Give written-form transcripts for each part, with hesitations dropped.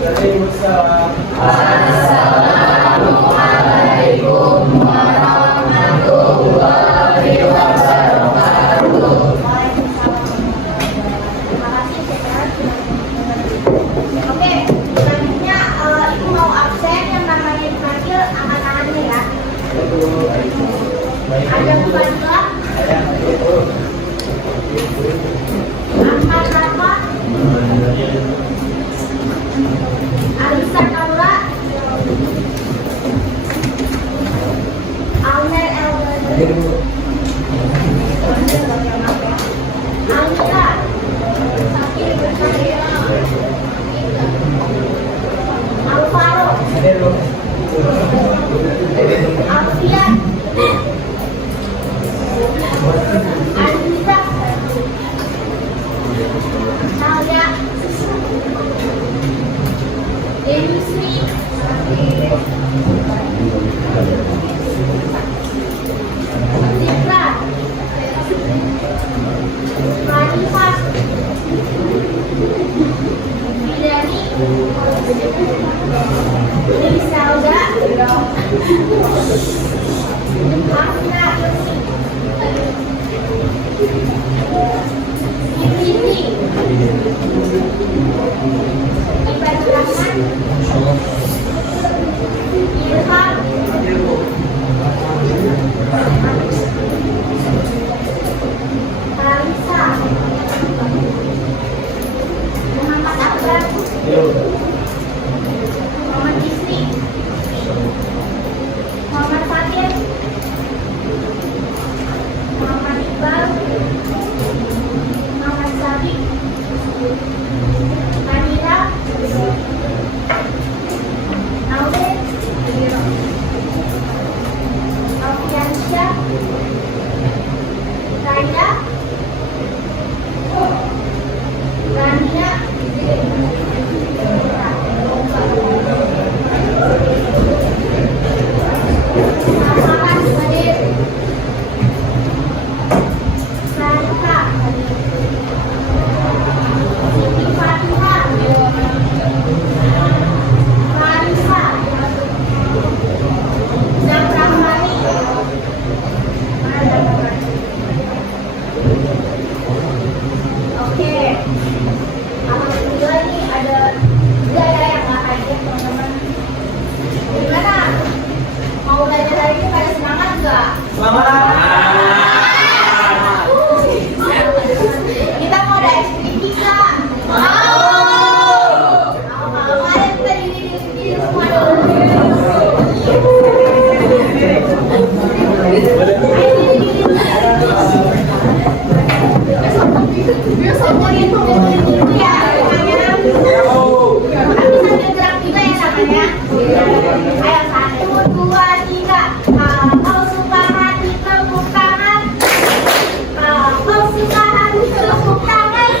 Assalamualaikum warahmatullahi wabarakatuh. Oke, selanjutnya Ibu mau absen yang namanya dipanggil angkat-angkatnya ya. Ada Fadla, Ahmad Rafa, Alisa Kaula, Almer Elber, Almira, Alvaro, Alfian, Anissa, Nadia, Denisri, Zikra, Hanifah, Bidani, Rizalda, Hafna, Ibni, Ibadah Rahman, Ilham, Kalisa, Muhammad Akbar, Muhammad Isri, Muhammad Fatir, Muhammad Iqbal, Muhammad Sabik, Manira, Aure, Alfiansyah, Raya, Rania, Muhammad Hadir, Sarika, Siti Fatihah, Marisa, Zakrahmani, oke. Alhamdulillah ini ada budaya yang nggak hadir teman-teman. Gimana? Mau belajar hari ini pada semangat nggak? Kita mau ada activity nggak? Mau. Kalau kalian kita diri semua dulu. Ayo, 1, 2, 3. Kalau suka hati tepuk tangan. Kalau suka hati tepuk tangan.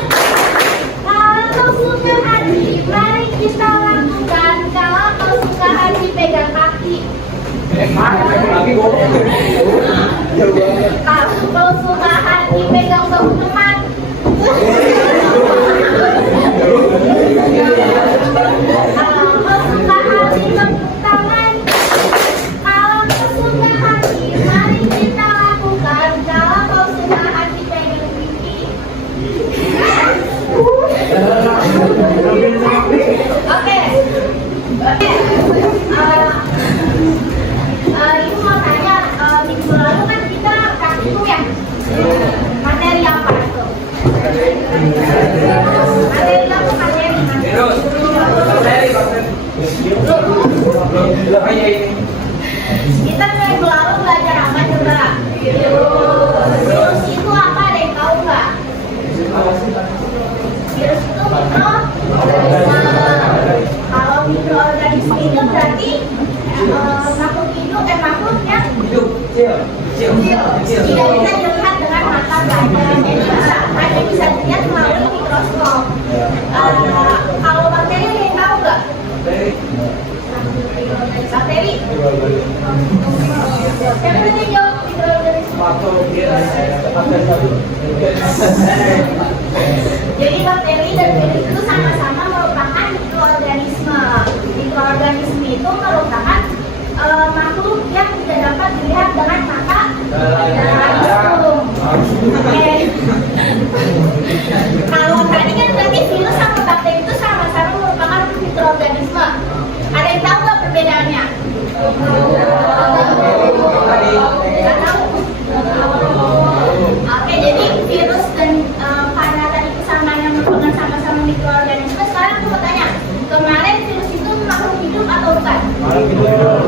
Kalau suka hati mari kita lakukan. Kalau kau suka hati pegang kaki. Kalau suka hati pegang bahu teman. Kalau suka hati tepuk tangan. Kalau kau suka hati mari kita lakukan. Kalau kau suka hati pegang pipi. Oke. Ibu mau tanya, minggu lalu kan kita praktikum ya? Materi apa itu? Materi apa materi? Kita minggu lalu belajar apa coba? Virus itu apa, ada yang tahu nggak? Virus itu kalau mikroorganisme itu berarti makhluk hidup makhluk yang tidak bisa dilihat dengan mata gajah, hanya bisa dilihat melalui mikroskop. Kalau bakteri ada yang tahu nggak? Bakteri? Siapa yang jawab mikroorganisme? Jadi bakteri dan virus itu sama-sama merupakan mikroorganisme. Oke. Kalau tadi kan berarti virus sama bakteri itu sama-sama merupakan mikroorganisme. Ada yang tahu nggak perbedaannya? Nggak tahu. Oke, jadi virus dan karena tadi itu sama yang merupakan sama-sama mikroorganisme. Sekarang aku mau tanya, kemarin virus itu makhluk hidup atau bukan? Makhluk hidup.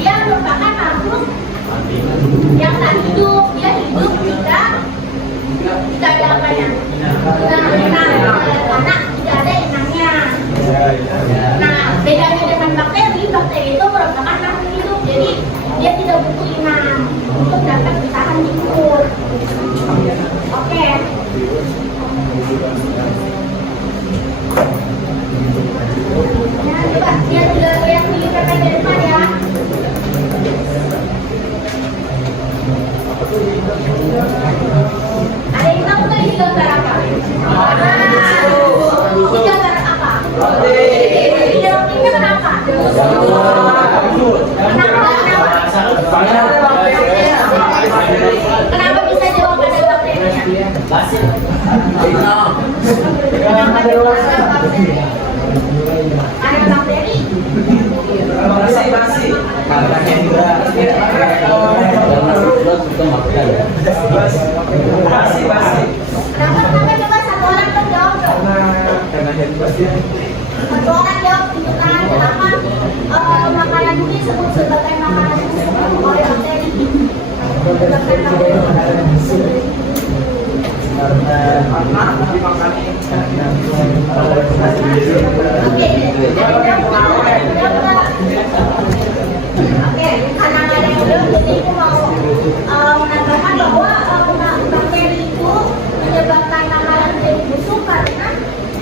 Dia merupakan makhluk yang tak hidup. Dia hidup jika ada apanya? Karena tidak ada inangnya. Nah, bedanya dengan bakteri, bakteri itu merupakan makhluk hidup. Jadi dia tidak butuh inang untuk dapat bertahan di perut. Oke. Ya, coba lihat dulu yang di PPT depan ya. Ada yang tahu nggak ini gambar apa? Ini gambar apa? Ini dalamnya kenapa? Kenapa bisa jawab pada bakterinya? Ada bakteri. Kenapa coba satu orang terjawab dong? Satu orang jawab gitu kan? Kenapa makanan ini disebut sebagai makanan oleh bakteri? Oke, karena ada yang belum, jadi aku mau menambahkan bahwa bakteri itu menyebabkan makanan menjadi busuk karena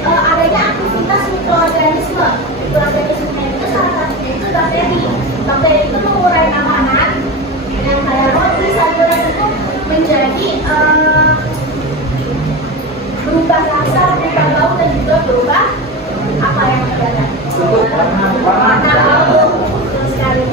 adanya aktivitas mikroorganisme. Mikroorganisme itu salah satunya itu bakteri. Bakteri itu mengurai makanan dengan kayak roti, sayuran itu menjadi berubah rasa, berubah bau dan juga berubah apa yang terjadi. Warna bau sekali.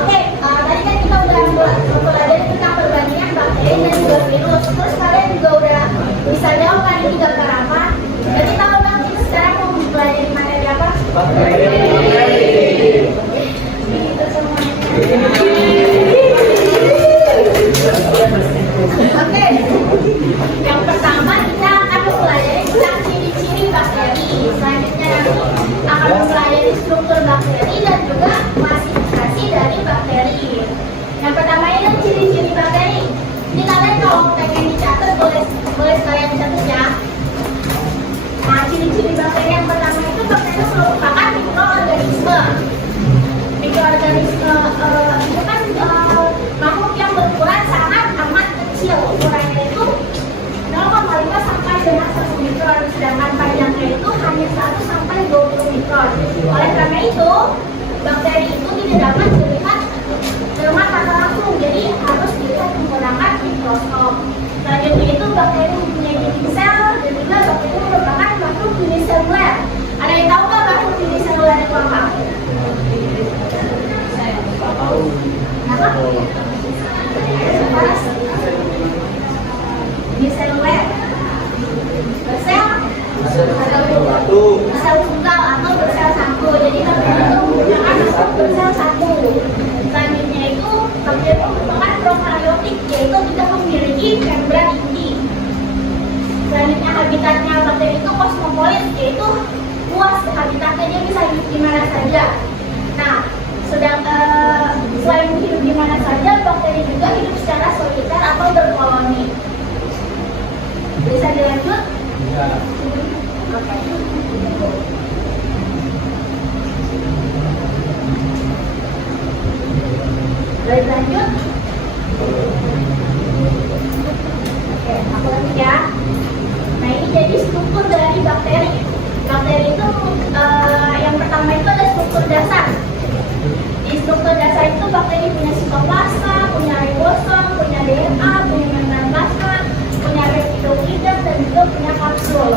Oke, tadi kan kita udah mempelajari tentang perbandingan bakteri dan juga virus. Terus kalian juga udah bisa jawab kan ini gambar apa? Jadi tahu dong kita sekarang mau mempelajari materi apa? Itu semuanya. Oke, yang pertama kita akan mempelajari tentang ciri-ciri bakteri. Selanjutnya akan mempelajari struktur bakteri dan juga klasifikasi dari bakteri. Yang pertama ini ciri-ciri bakteri. Ini kalian kalau pengen dicatat boleh sekalian catat ya. Nah, ciri-ciri bakteri yang pertama itu bakteri merupakan mikroorganisme. Mikroorganisme itu kan makhluk yang berukuran sangat amat kecil. Ukurannya itu 0,5 sampai dengan 1 mikron, sedangkan panjangnya itu hanya 1 sampai 20 mikron. Oleh karena itu, bakteri itu tidak dapat dilihat dengan mata langsung, jadi harus dilihat menggunakan mikroskop. Selanjutnya itu bakteri mempunyai dinding sel dan juga bakteri merupakan makhluk uniseluler. Ada yang tahu nggak makhluk uniseluler itu apa? Apa? Uniseluler. Bersel tunggal atau bersel satu. Jadi bakteri itu menggunakan bersel satu. Selanjutnya itu bakteri merupakan prokaryotik, yaitu tidak memiliki membran inti. Selanjutnya habitatnya bakteri itu kosmopolit, yaitu luas habitatnya, dia bisa hidup di mana saja. Nah, selain hidup di mana saja, bakteri juga hidup secara soliter atau berkoloni. Bisa dilanjut? Oke. Boleh lanjut? Oke, aku lanjut ya. Nah, ini jadi struktur dari bakteri. Bakteri itu yang pertama itu ada struktur dasar. Di struktur dasar itu bakteri punya sitoplasma, punya ribosom, punya DNA, punya membran plasma, punya peptidoglican dan juga punya kapsul.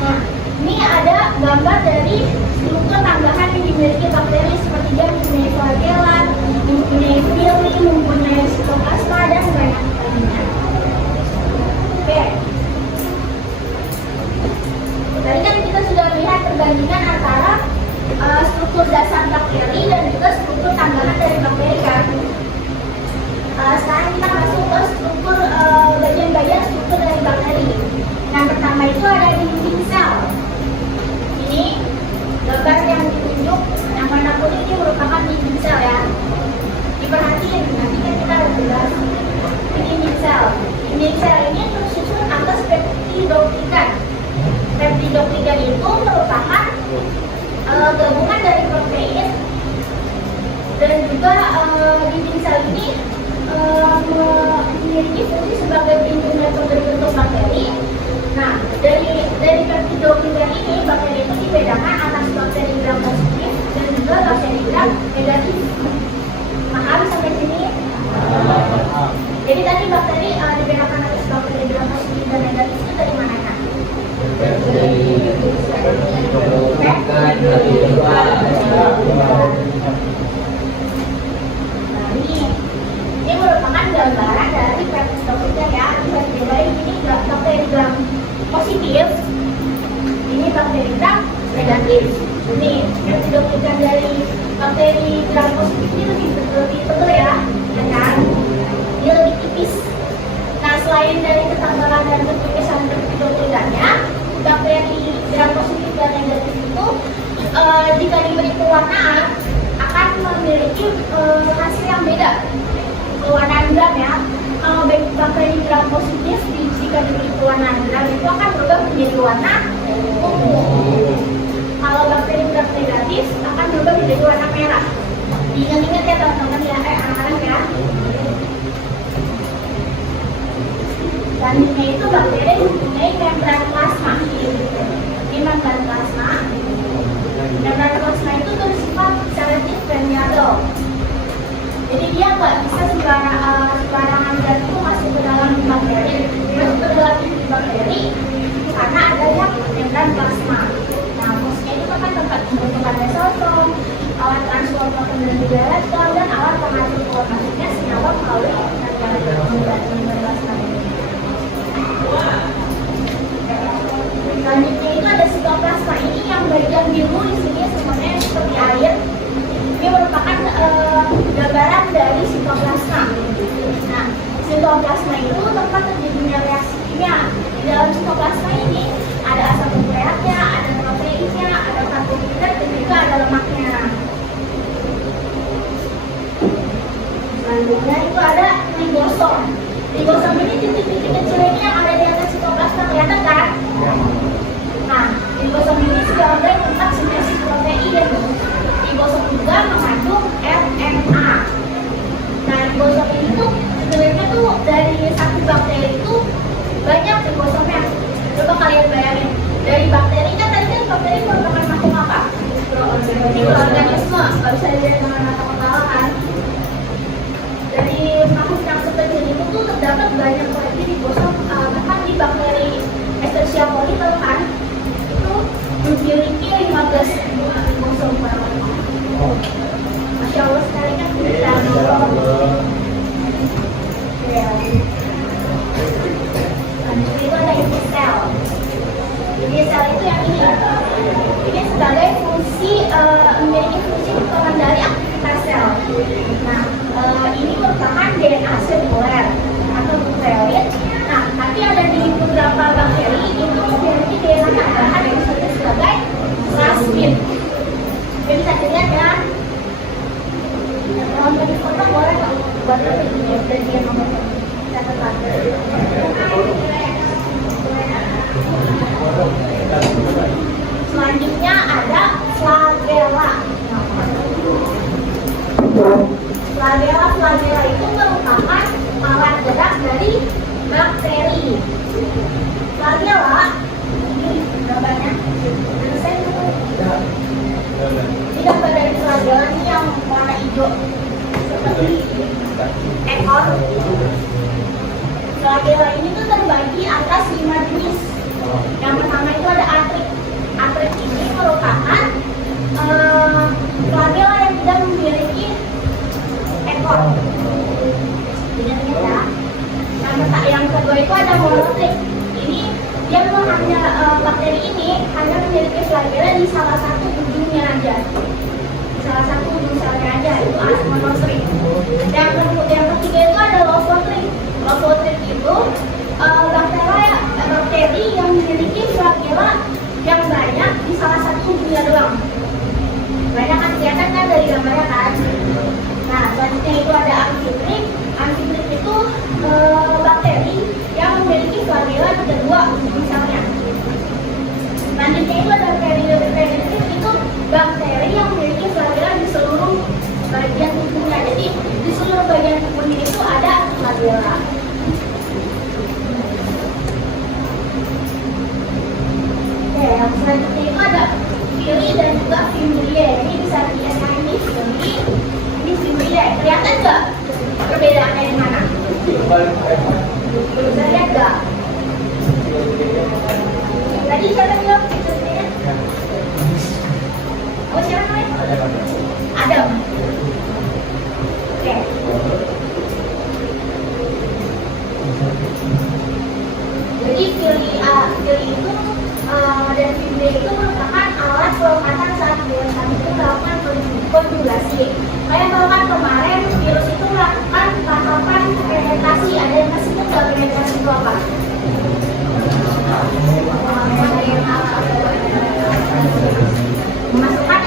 Nah, ini ada gambar dari negatif. Ini yang didapatkan dari bakteri gram positif ini lebih tebal ya kan? Dia lebih tipis. Nah, selain dari ketebalan dan ketipisan didapatkannya, bakteri gram positif dan negatif itu jika diberi pewarnaan akan memiliki hasil yang beda. Pewarnaan gram ya. Kalau bakteri gram positif jika diberi pewarnaan gram itu akan berubah menjadi warna ungu. Kalau bakteri gram negatif akan berubah menjadi warna merah. Ingat-ingat ya teman-teman ya, anak-anak ya. Selanjutnya itu bakteri mempunyai membran plasma. Ini membran plasma. Membran plasma itu bersifat selektif permeable. Jadi dia nggak bisa sembarangan jatuh masuk ke dalam bakteri, masuk ke dalam inti bakteri karena adanya membran plasma. Nah, maksudnya itu kan tempat pembentukan mesosom, alat transport dan juga elektron dan alat pengatur keluar masuknya senyawa melalui membran plasma. Selanjutnya itu ada sitoplasma. Ini yang bagian biru di sini sebenarnya seperti air. Dia merupakan gambaran dari sitoplasma. Nah, sitoplasma itu tempat terjadinya reaksi kimia. Di dalam sitoplasma ini ada asam nukleatnya, ada proteinnya, ada karbohidrat dan juga ada lemaknya. Selanjutnya itu ada ribosom. Ribosom ini titik-titik kecil ini yang ada di atas sitoplasma, kelihatan kan? Nah, ribosom ini sebagai tempat sintesis protein. Ribosom juga mengandung RNA. Nah, ribosom ini tuh sebenarnya tuh dari satu bakteri itu banyak ribosomnya. Coba kalian bayangin, dari bakteri kan tadi kan bakteri merupakan makhluk apa? Mikroorganisme. Kalau bisa dilihat dengan mata kepala kan. Dari makhluk yang sekecil itu tuh terdapat banyak koleksi ribosom. Bahkan di bakteri Escherichia coli kan itu memiliki 15 ribosom. Masya Allah sekali kan kita. Itu ada inti sel. Inti sel itu yang ini. Ini sebagai fungsi memiliki fungsi pengendali aktivitas sel. Nah, ini merupakan DNA seluler atau nukleoid. Nah, tapi ada di beberapa bakteri itu memiliki DNA tambahan yang disebut sebagai plasmid. Jadi bisa dilihat ya. Kalau mau foto boleh nggak? Buat dan dia nomor catatan. Selanjutnya ada flagella. Flagella itu merupakan alat gerak dari bakteri. Flagella ini gambarnya. Ini gambar dari flagella ini yang warna hijau seperti ekor. Flagella ini tuh terbagi atas 5 jenis. Yang pertama itu ada atrik. Atrik ini merupakan flagella yang tidak memiliki ekor. Ya. Yang kedua itu ada monotrik. Ini dia memang hanya bakteri ini hanya memiliki flagella di salah satu ujungnya aja. Salah satu ujung selnya aja itu monotrik. Yang ketiga itu ada lopotrik. Lopotrik itu bakteri yang memiliki flagella yang banyak di salah satu ujungnya doang. Banyak kan kelihatan kan dari gambarnya kan. Nah, selanjutnya itu ada amfitrik. Amfitrik itu bakteri yang memiliki flagella di kedua ujung selnya. Selanjutnya itu ada peritrik, itu bakteri yang memiliki flagella di seluruh bagian tubuhnya. Jadi di seluruh bagian tubuhnya itu ada flagella. Oke, yang selanjutnya itu ada Fili dan juga Fimbria. Ini bisa dilihat ini Fili, ini Fimbria. Kelihatan nggak perbedaannya di mana? Bisa lihat nggak? Tadi siapa bilang Fimbria? Oh, siapa namanya? Adam. Oke. Jadi Fili itu dan Fimbria itu merupakan alat pelekatan saat virus itu melakukan konjugasi. Kayak kalau kan kemarin virus itu melakukan tahapan fermentasi. Ada yang masih ingat nggak fermentasi itu apa? Memasukkan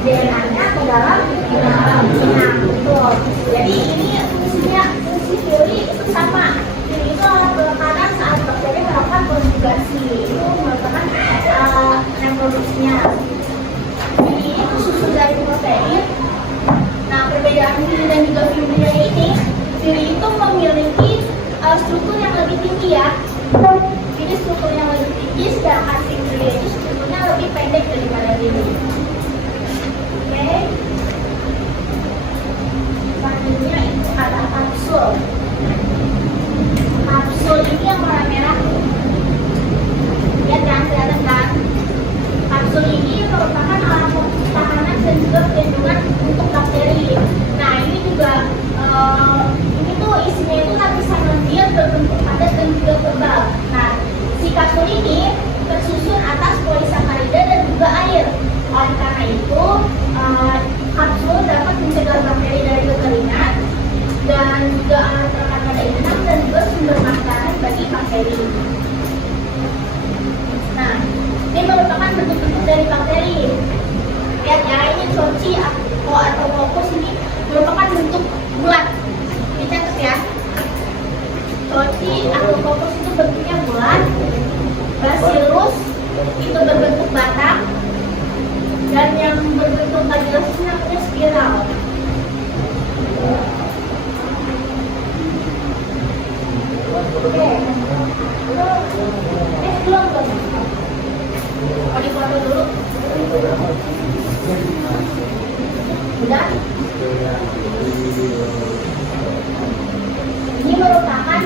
DNA-nya ke dalam inang. Betul. Jadi ini fungsi Curie itu sama. Curie itu alat pelekatan saat bakteri melakukan konjugasi. Itu merupakan reproduksinya. Jadi ini susun dari protein. Nah, perbedaan Curie dan juga Fibria ini, Curie itu memiliki struktur yang lebih tinggi ya. Ini strukturnya lebih tinggi, sedangkan Fibria ini strukturnya lebih pendek daripada ini. Oke. Selanjutnya itu ada kapsul. Kapsul ini yang warna merah. Lihat kan, kelihatan kan? Kapsul ini merupakan alat pertahanan dan juga perlindungan untuk bakteri. Nah, ini juga ini tuh isinya itu lapisan lendir berbentuk padat dan juga tebal. Nah, si kapsul ini tersusun atas polisakarida dan juga air. Oleh karena itu, kapsul dapat mencegah bakteri dari kekeringan dan juga alat perekat pada inang dan juga sumber makanan bagi bakteri. Nah, ini merupakan bentuk-bentuk dari bakteri. Lihat ya, ini coci atau kokus ini merupakan bentuk bulat. Dicatat ya. Coci atau kokus itu bentuknya bulat. Bacillus itu berbentuk batang. Dan yang berbentuk bacillus ini namanya spiral. Oke. Belum. Mau dipoto dulu. Udah? Ini merupakan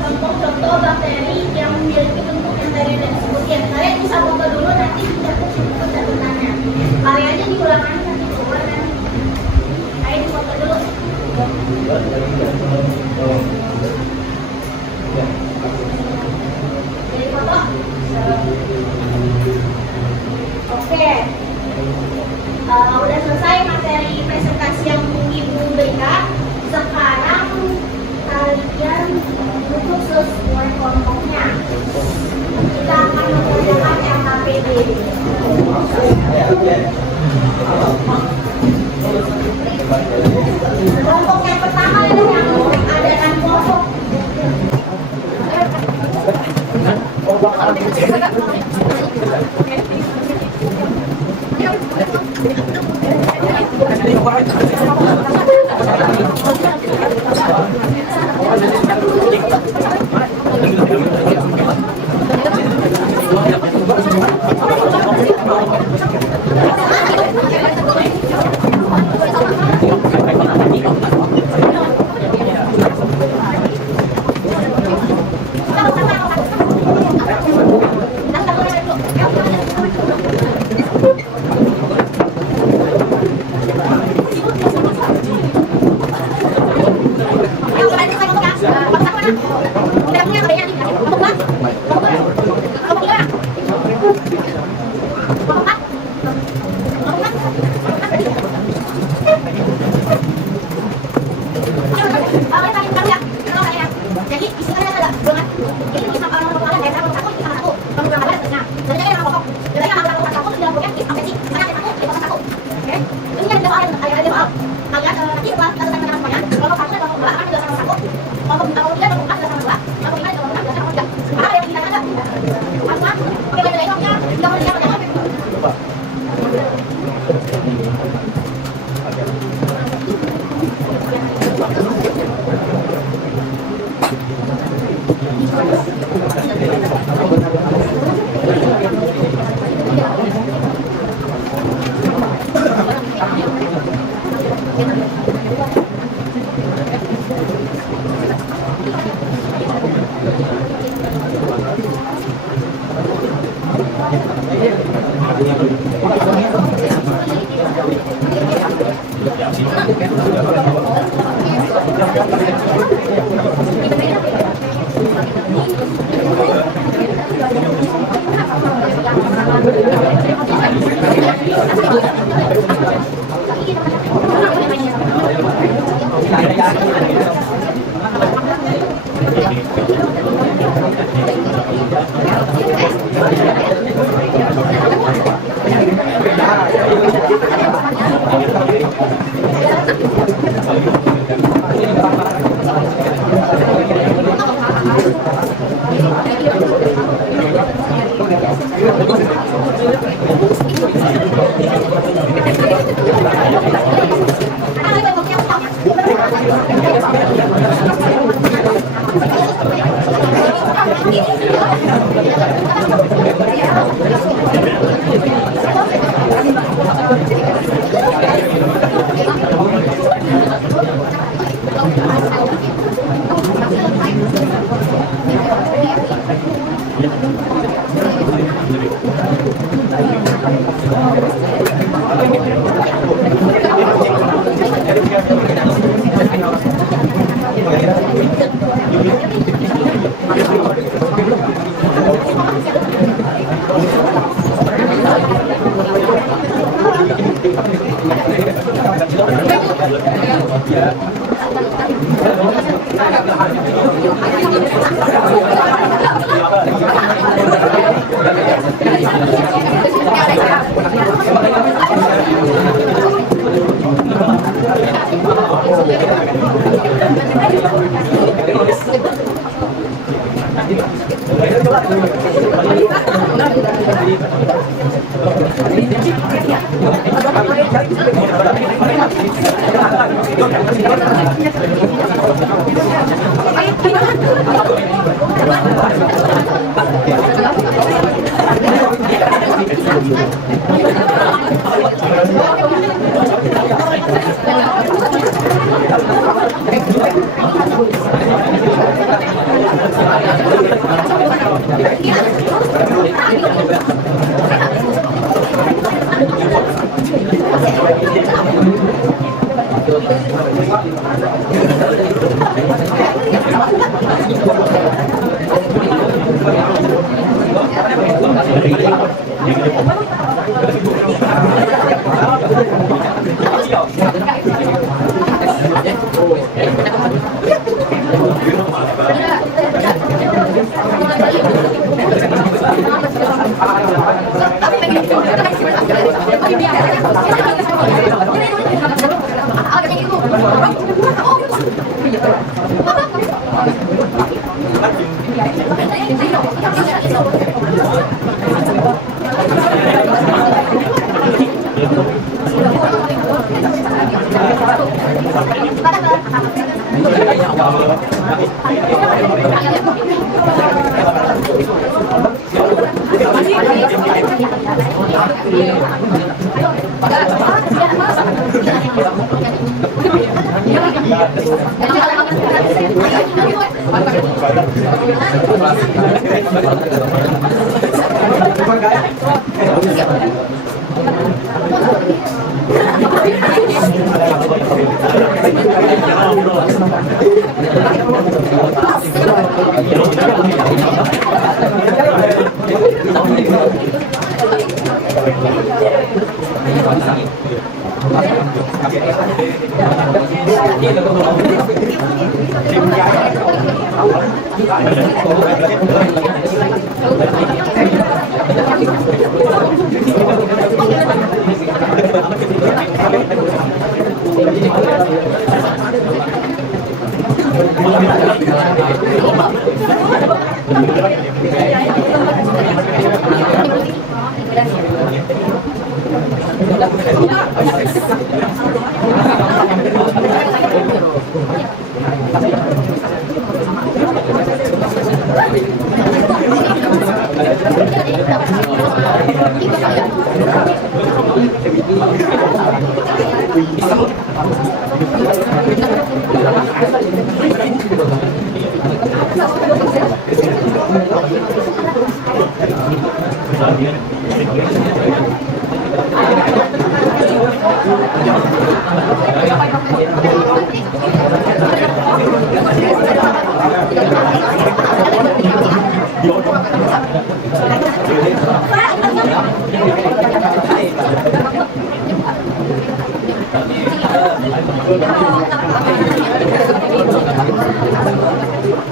contoh-contoh bakteri yang memiliki bentuk yang tadi udah disebutin. Kalian bisa foto dulu, nanti kita buku catatannya. Kalian aja diulangan nanti keluar kan. Ayo difoto dulu. Jadi foto. Oke. Udah selesai materi presentasi yang Ibu berikan. Sekarang kalian duduk sesuai kelompoknya. Kita akan mengerjakan LKPD. Kelompok yang pertama ini yang ada dan kelompok.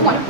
What?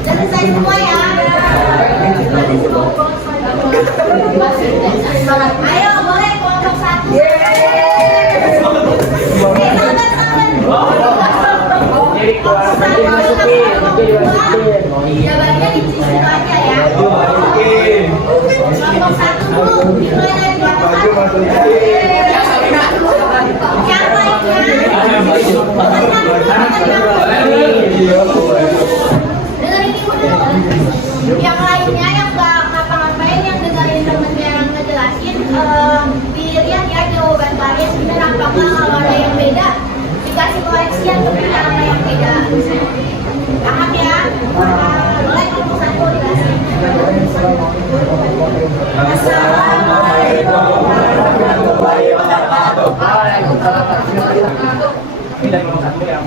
Selesai semua ya. Ayo boleh kelompok satu. Jawabannya di situ aja ya. Kelompok satu dulu, dimulai dari kelompok satu. Yang lainnya, dengerin ibu dulu. Yang lainnya yang nggak ngapa-ngapain, yang dengerin temennya yang ngejelasin, dilihat ya jawaban kalian bener apa enggak. Kalau ada yang beda, dikasih koreksi atau benar apa yang beda. Paham ya? Mulai kelompok satu dikasih. Assalamualaikum warahmatullahi wabarakatuh. Ini dari kelompok satu yang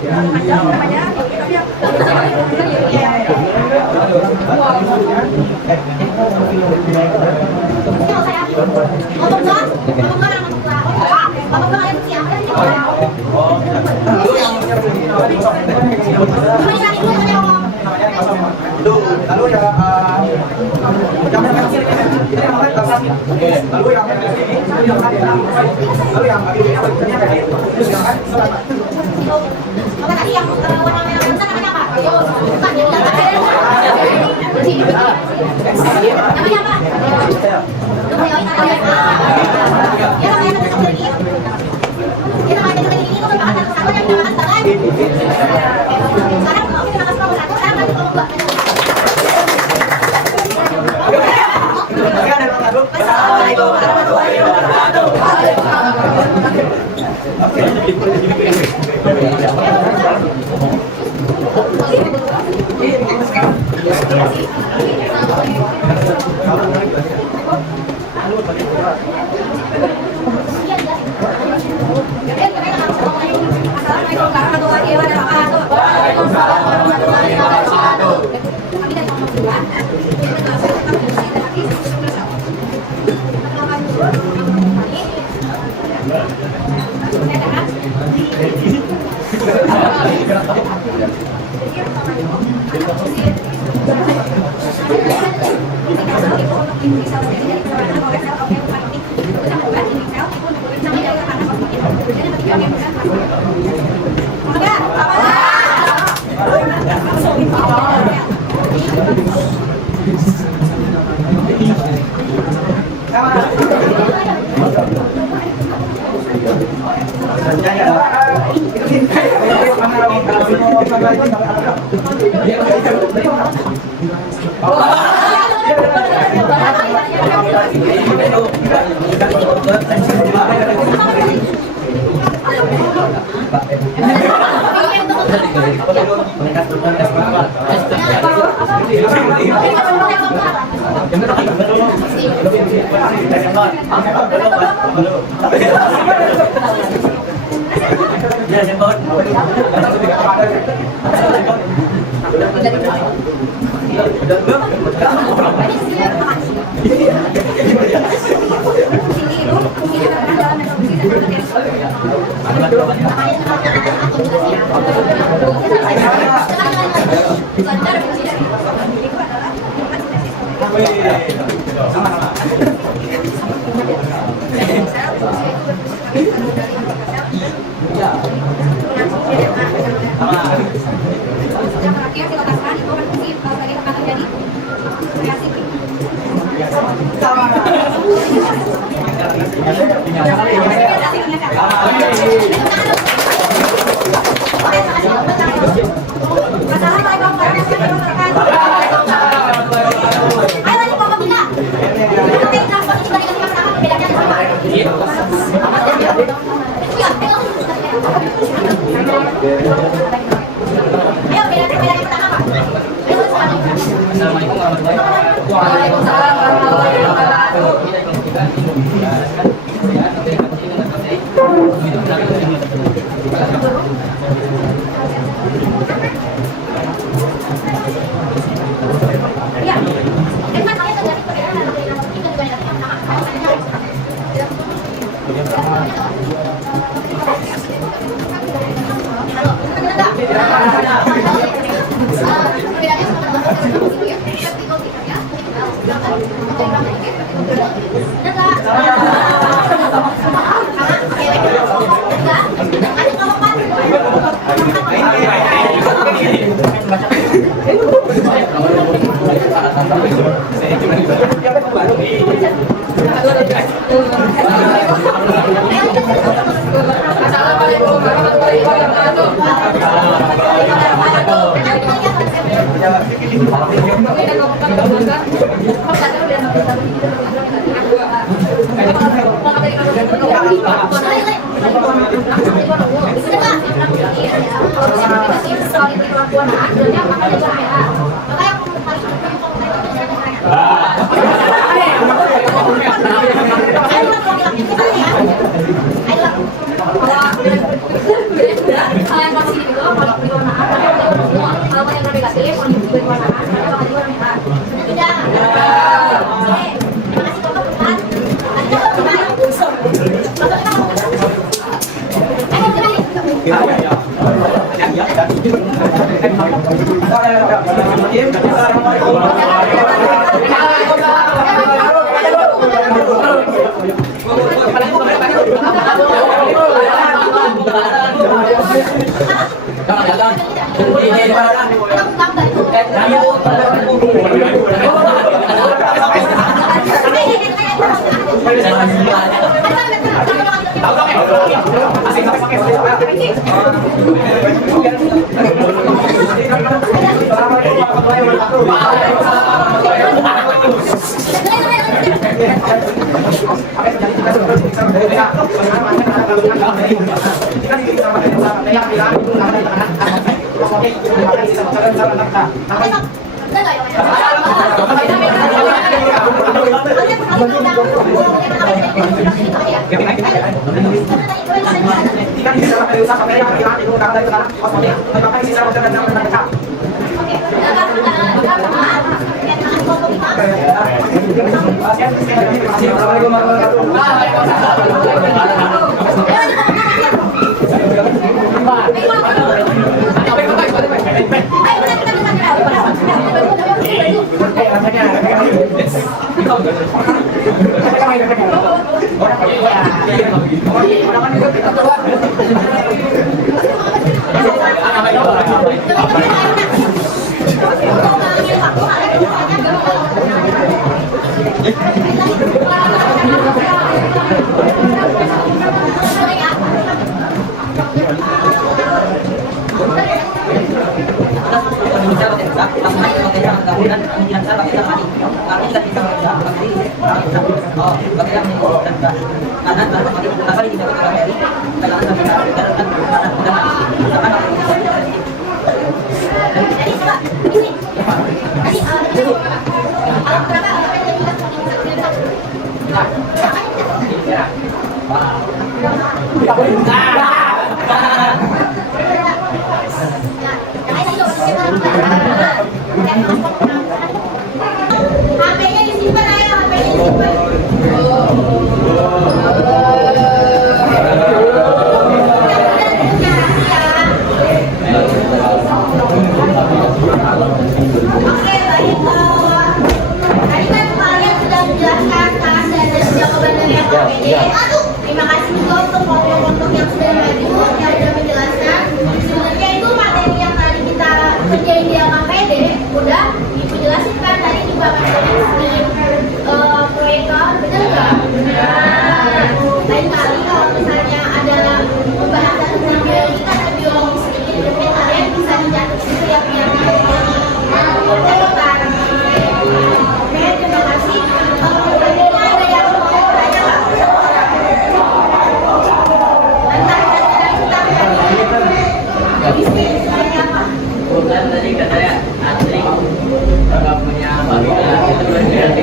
Namanya makan tangan. Sekarang mau kita makan nomor 1, sekarang nanti nomor 2. Assalamualaikum warahmatullahi wabarakatuh. Waalaikumsalam warahmatullahi wabarakatuh. Asik, HP-nya disimpan ayo, HP-nya disimpan. Oke, baik. Tadi kan kalian sudah menjelaskan kelas dan jawaban dari APD. Terima kasih juga untuk kelompok-kelompok yang sudah maju, yang sudah menjelaskan. Sebenarnya itu materi yang tadi kita kerjain di APD, udah Ibu jelasin kan tadi juga bikin proyektor, bener nggak? Nah, lain kali kalau misalnya ada pembahasan tentang biologika atau biologi sedikit, mungkin kalian bisa dicatat situ ya biar catatan. Oke, terima kasih. Selanjutnya ada yang mau tanya nggak? Bukan tadi katanya asli nggak punya panggilan itu berarti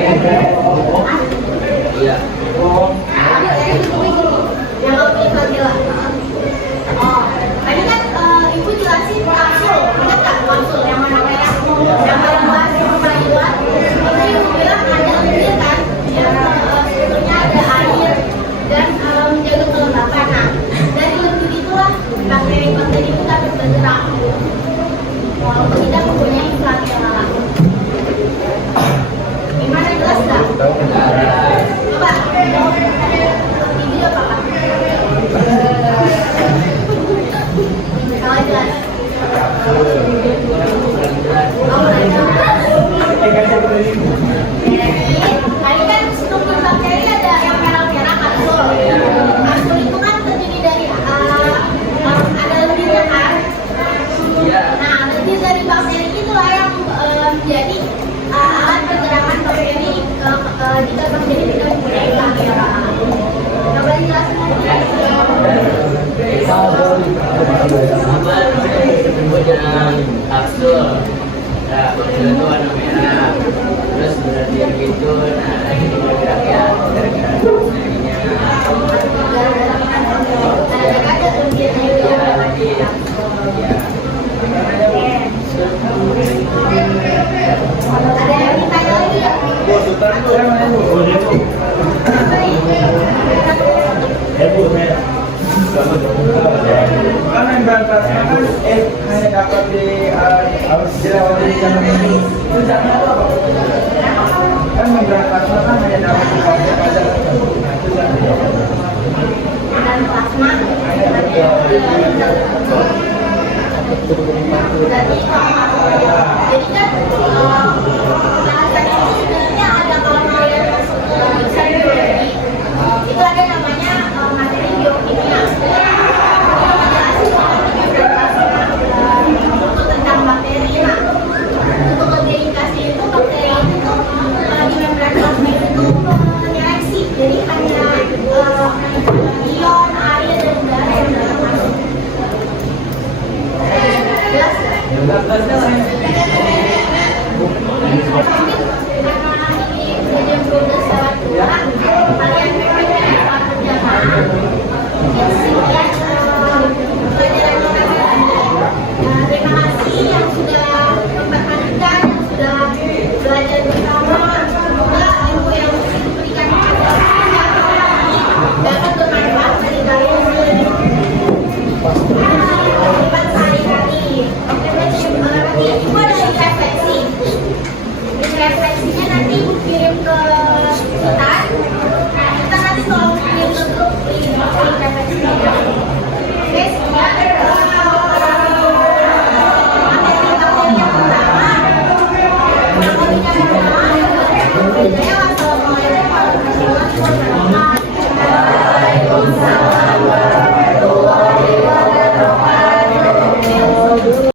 iya. Tadi kan Ibu jelasin kapsul, ingat nggak kapsul yang mana kayak yang paling bahas kemajuan? Itu Ibu bilang ada lendir kan, yang sebetulnya ada air dan menjaga kelembapan. Nah, dari lendir itulah bakteri-bakteri itu dapat bergerak. Walaupun tidak mempunyai flagelala. Gimana, jelas nggak? Coba, ada video apa Pak? Kalau jelas. Tadi kan struktur bakteri ada yang merah-merah kapsul. Kapsul itu kan terdiri dari ada lendirnya kan? Nah, lendir dari bakteri itulah yang menjadi alat pergerakan bakteri jika bakteri tidak mempunyai flagella. Coba dijelasin lagi. Punya kapsul, ya kapsul itu warna merah, terus berarti gitu, nah ini bergerak ya, kira-kira ininya. Ada lendirnya juga. Ada yang ditanya lagi ya? Kan yang berangkatnya kan hanya dapat di Jawa ini itu jangan apa kan yang berangkatnya kan hanya dapat di pada itu Dan plasma. Jadi kan bahasan itu sebenarnya ada kalau kalian masuk ke jurusan biologi itu ada namanya materi biokimia. Last na lang.